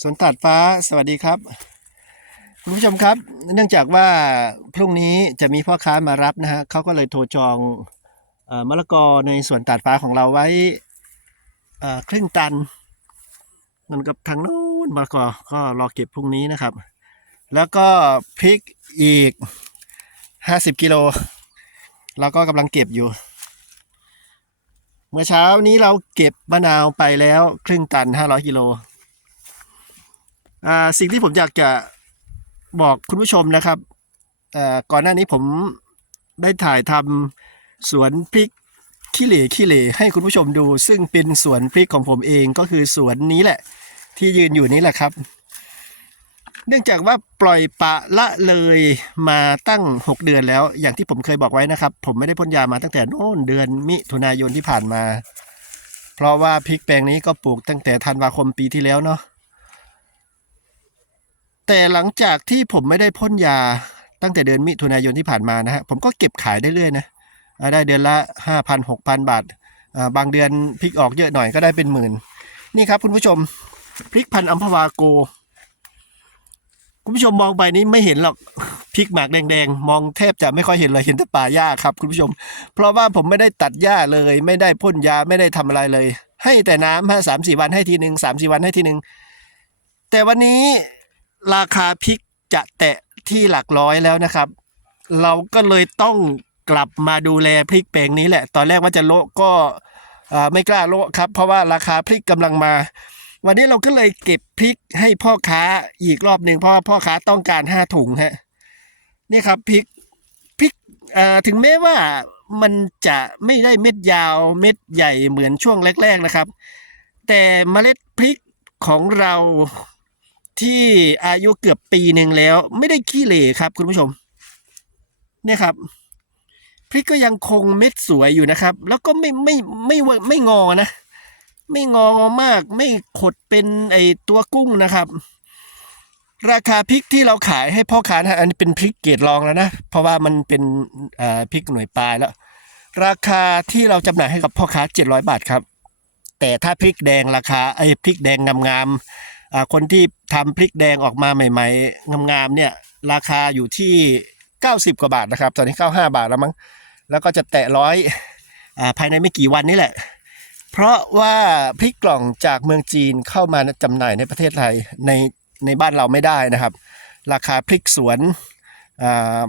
สวนตัดฟ้าสวัสดีครับคุณผู้ชมครับ เนื่องจากว่าพรุ่งนี้จะมีพ่อค้ามารับนะฮะเขาก็เลยโทรจองอมะละกอในสวนตัดฟ้าของเราไว้ครึ่งตันนั่นกับทางโน้นมะละกอก็รอเก็บพรุ่งนี้นะครับ แล้วก็พริกอีก 50กิโลเราก็กำลังเก็บอยู่ เมื่อเช้านี้เราเก็บมะนาวไปแล้วครึ่งตัน 500กิโล สิ่งที่ผมอยากจะบอกคุณผู้ชมนะครับก่อนหน้านี้ผมได้ถ่ายทำสวนพริกขี้เหร่ขี้เหร่ให้คุณผู้ชมดู ซึ่งเป็นสวนพริกของผมเองก็คือสวนนี้แหละ ที่ยืนอยู่นี้แหละครับ เนื่องจากว่าปล่อยปะละเลยมาตั้ง 6 เดือนแล้ว อย่างที่ผมเคยบอกไว้นะครับ ผมไม่ได้พ่นยามาตั้งแต่โน่นเดือนมิถุนายนที่ผ่านมา เพราะว่าพริกแปลงนี้ก็ปลูกตั้งแต่ธันวาคมปีที่แล้วเนาะ แต่หลังจากที่ผมไม่ได้พ่นยาตั้งแต่เดือนมิถุนายนที่ผ่านมานะฮะผมก็เก็บขายได้เรื่อยนะได้เดือนละห้าพันหกพันบาท บางเดือนพริกออกเยอะหน่อยก็ได้เป็นหมื่น นี่ครับคุณผู้ชมพริกพันอัมพวาโก คุณผู้ชมมองไปนี้ไม่เห็นหรอกพริกหมากแดงๆ มองแทบจะไม่ค่อยเห็นเลยเห็นแต่ป่าหญ้าครับคุณผู้ชม เพราะว่าผมไม่ได้ตัดหญ้าเลย ไม่ได้พ่นยาไม่ได้ทำอะไรเลย ให้แต่น้ำฮะสามสี่วันให้ทีหนึ่งสามสี่วันให้ทีหนึ่งแต่วันนี้ ราคาพริกจะแตะที่หลักร้อยแล้วนะครับ เราก็เลยต้องกลับมาดูแลพริกแปลงนี้แหละ ตอนแรกว่าจะโละก็ไม่กล้าโละครับ เพราะว่าราคาพริกกำลังมา วันนี้เราก็เลยเก็บพริกให้พ่อค้าอีกรอบหนึ่งเพราะว่าพ่อค้าต้องการห้าถุงฮะนี่ครับพริกพริกถึงแม้ว่ามันจะไม่ได้เม็ดยาวเม็ดใหญ่เหมือนช่วงแรก ๆนะครับ แต่เมล็ดพริกของเรา ที่อายุเกือบปีหนึ่งแล้ว ไม่ได้ขี้เหร่ครับ คุณผู้ชม เนี่ยครับพริกก็ยังคงเม็ดสวยอยู่นะครับ แล้วก็ไม่ไม่ไม่ไม่ไม่งอนะ ไม่งอมาก ไม่ขดเป็นไอตัวกุ้งนะครับ ราคาพริกที่เราขายให้พ่อค้านะอันนี้เป็นพริกเกรดรองแล้วนะ เพราะว่ามันเป็นพริกหน่วยปลายแล้ว ราคาที่เราจำหน่ายให้กับพ่อค้า 700 บาทครับ แต่ถ้าพริกแดงราคาไอ้พริกแดงงามๆ คนที่ทำพริกแดงออกมาใหม่ๆงามๆเนี่ยราคาอยู่ที่ 90 กว่าบาทนะครับ ตอนนี้ 95 บาทแล้วมั้งแล้วก็จะแตะร้อยภายในไม่กี่วันนี้แหละ เพราะว่าพริกกล่องจากเมืองจีนเข้ามาจำหน่ายในประเทศไทยในในบ้านเราไม่ได้นะครับ ราคาพริกสวน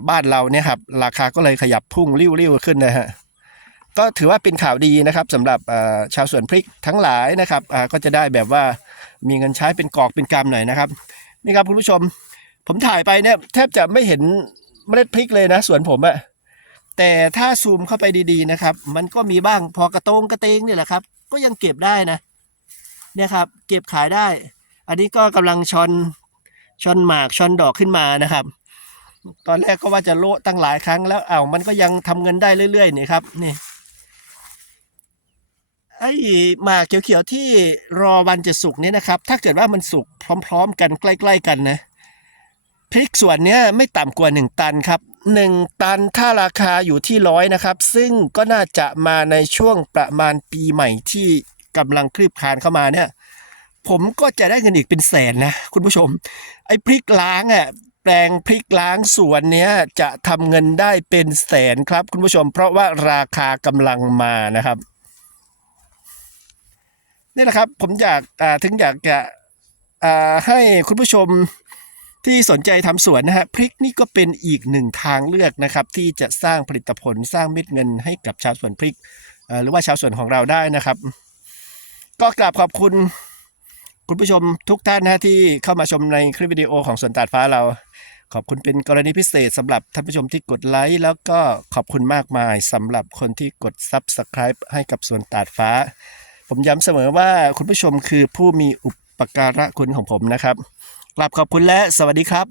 บ้านเราเนี่ยครับราคาก็เลยขยับพุ่งริ้วๆขึ้นนะฮะ ก็ถือว่าเป็นข่าวดีนะครับสำหรับชาวสวนพริกทั้งหลายนะครับก็จะได้แบบว่ามีเงินใช้เป็นกอบเป็นกำหน่อยนะครับนี่ครับคุณผู้ชม ผมถ่ายไปเนี่ยแทบจะไม่เห็นเมล็ดพริกเลยนะสวนผมอะแต่ถ้าซูมเข้าไปดีๆนะครับ มันก็มีบ้างพอกระตงกระเตงนี่แหละครับ ก็ยังเก็บได้นะเนี่ยครับ เก็บขายได้ อันนี้ก็กำลังชอนชอนหมากชอนดอกขึ้นมานะครับ ตอนแรกก็ว่าจะโละตั้งหลายครั้งแล้วอ้าวมันก็ยังทำเงินได้เรื่อยๆนี่ครับนี่ ไอ้หมากเขียวๆที่รอวันจะสุกเนี่ยนะครับ ถ้าเกิดว่ามันสุกพร้อม ๆ กันใกล้ๆกันนะพริกส่วนเนี้ยไม่ต่ำกว่า 1 ตันครับ 1 ตันถ้าราคาอยู่ที่ร้อยนะครับ ซึ่งก็น่าจะมาในช่วงประมาณปีใหม่ที่กำลังคลืบคลานเข้ามาเนี่ย ผมก็จะได้เงินอีกเป็นแสนนะคุณผู้ชม ไอ้พริกล้างอะแปลงพริกล้างสวนเนี้ยจะทำเงินได้เป็นแสนครับ คุณผู้ชม เพราะว่าราคากำลังมานะครับ นี่แหละครับ ผมอยากถึงอยากจะให้คุณผู้ชมที่สนใจทำสวนนะฮะพริกนี่ก็เป็นอีกหนึ่งทางเลือกนะครับ ที่จะสร้างผลิตผลสร้างเม็ดเงินให้กับชาวสวนพริก หรือว่าชาวสวนของเราได้นะครับ ก็กราบขอบคุณคุณผู้ชมทุกท่านนะที่เข้ามาชมในคลิปวิดีโอของสวนตาดฟ้าเรา ขอบคุณเป็นกรณีพิเศษสำหรับท่านผู้ชมที่กดไลค์แล้วก็ขอบคุณมากมายสำหรับคนที่กด Subscribe ให้กับสวนตาดฟ้า ผมย้ำเสมอว่าคุณผู้ชมคือผู้มีอุปการะคุณของผมนะครับกลับขอบคุณและสวัสดีครับ